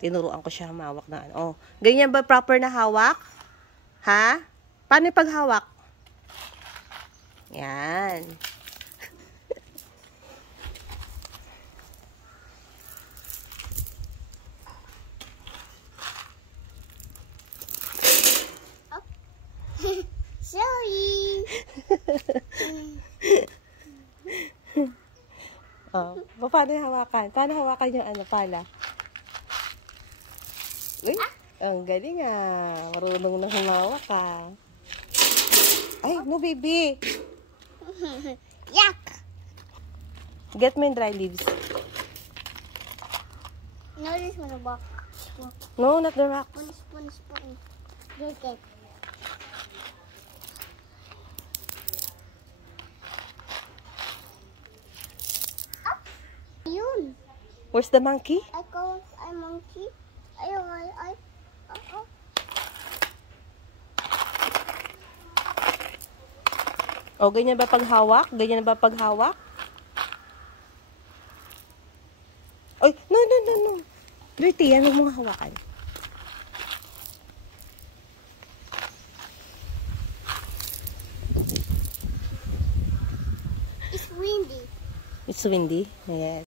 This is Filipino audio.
Tinuruan ko siya humawak na ano. Oh, ganyan ba proper na hawak? Ha? Paano yung paghawak? Yan. Sorry. Oh, paano yung hawakan? Paano hawakan yung ano pala? Uy, ang galing ah. Marunong na humawak ah. Ay, no baby. Yuck. Get me dry leaves. No, this one a box. No, not the rock. Spoon. Get it. Yun. Where's the monkey? I go, I monkey. I. O, ganyan ba paghawak? Ganyan ba paghawak? Oy, no. Dirty, yan ang mga hawakan. It's windy. It's windy. Yes.